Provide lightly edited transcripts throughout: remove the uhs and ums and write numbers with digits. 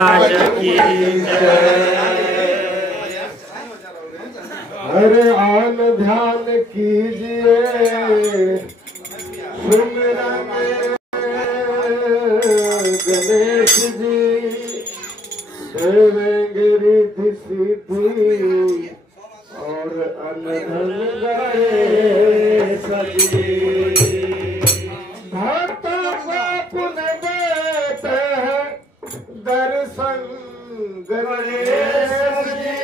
अरे आन ध्यान कीजिए सुमिरन गणेश जी सेवेंगे रिद्धि सिद्धि और अनधन गए सजी। भक्तों को पुण्य देते हैं दर्शन गणेश जी,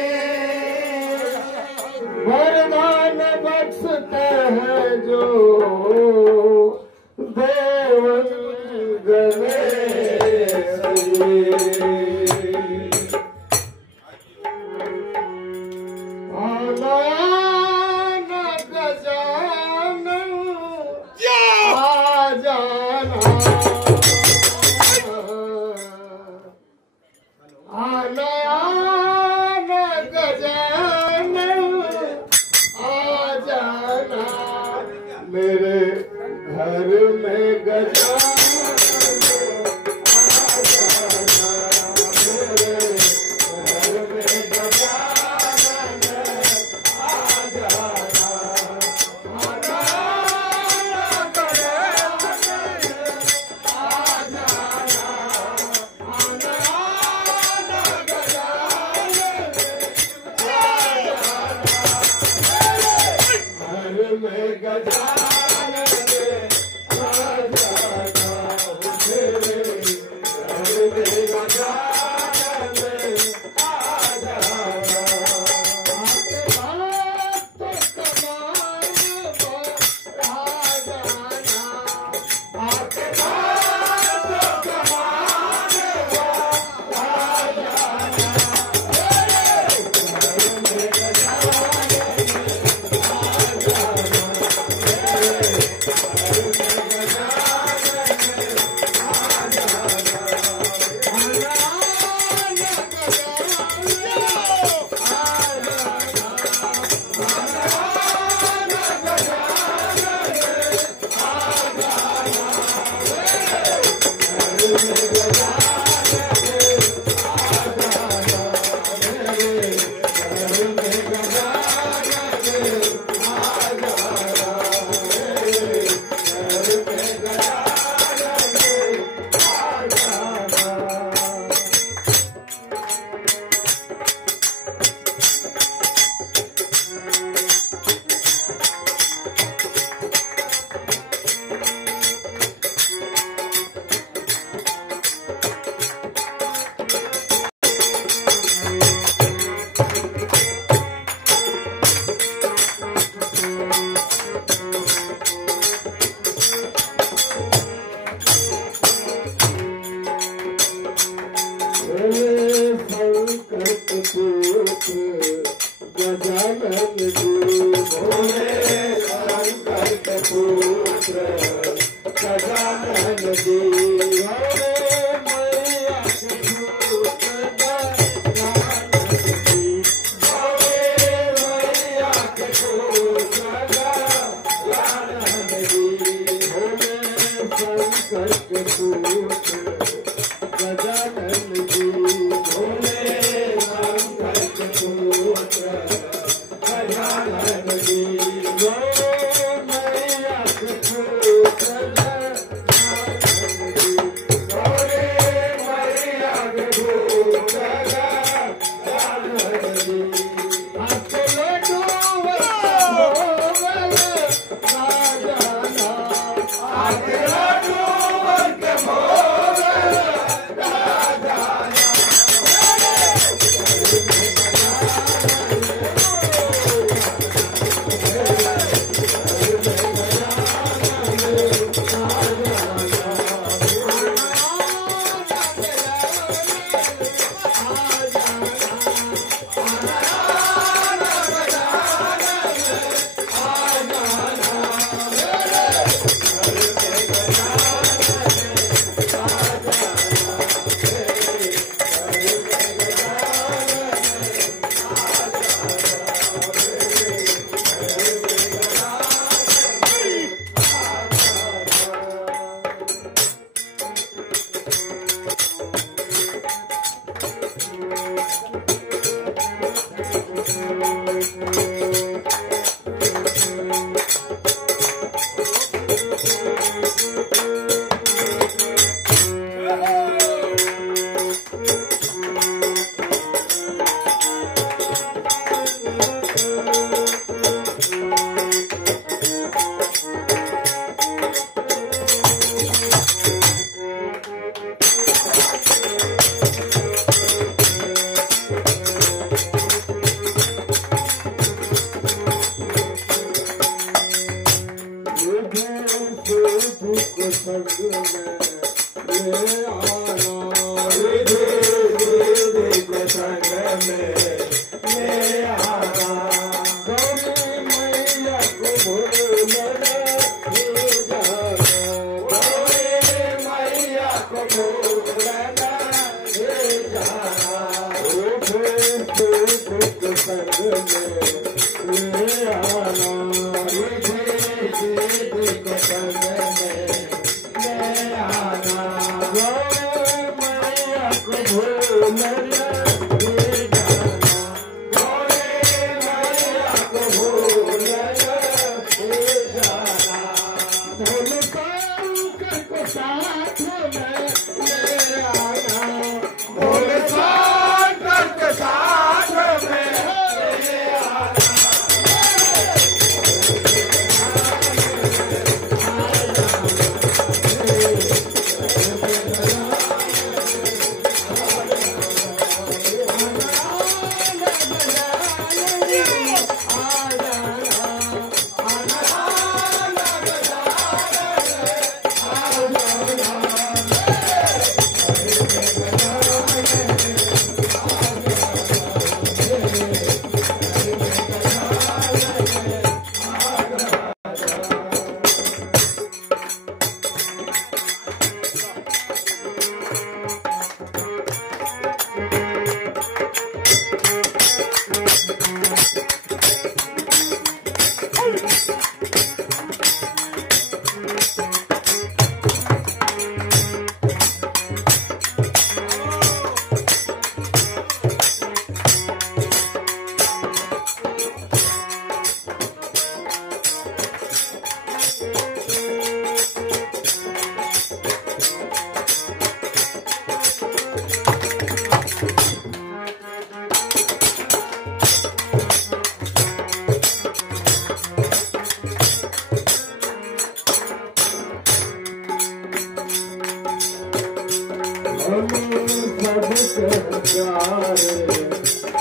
वरदान बख्शते हैं जो देवन गणेश जी। मेरे घर में गजानन आ जाना, मेरे घर में गजानन आ जाना। आना गजानन आ जाना, आना गजानन आ जाना, घर में गजानन गजानन जी भोले संकट पुत्र गजानन जी, भोले मैया के दूत गजानन जी, भोले मैया के दूत गजानन जी, भोले संकट पुत्र गजानन जी, भोले संकट पुत्र गजानन जी, भोले मैया के दूत गजानन जी, भोले मैया के दूत गजानन जी। अकेले डूबे राजाना, अकेले डूबे के भोले राजाना।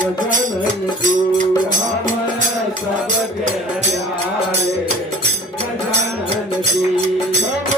गजानन जी हम सबके प्यारे गजानन जी।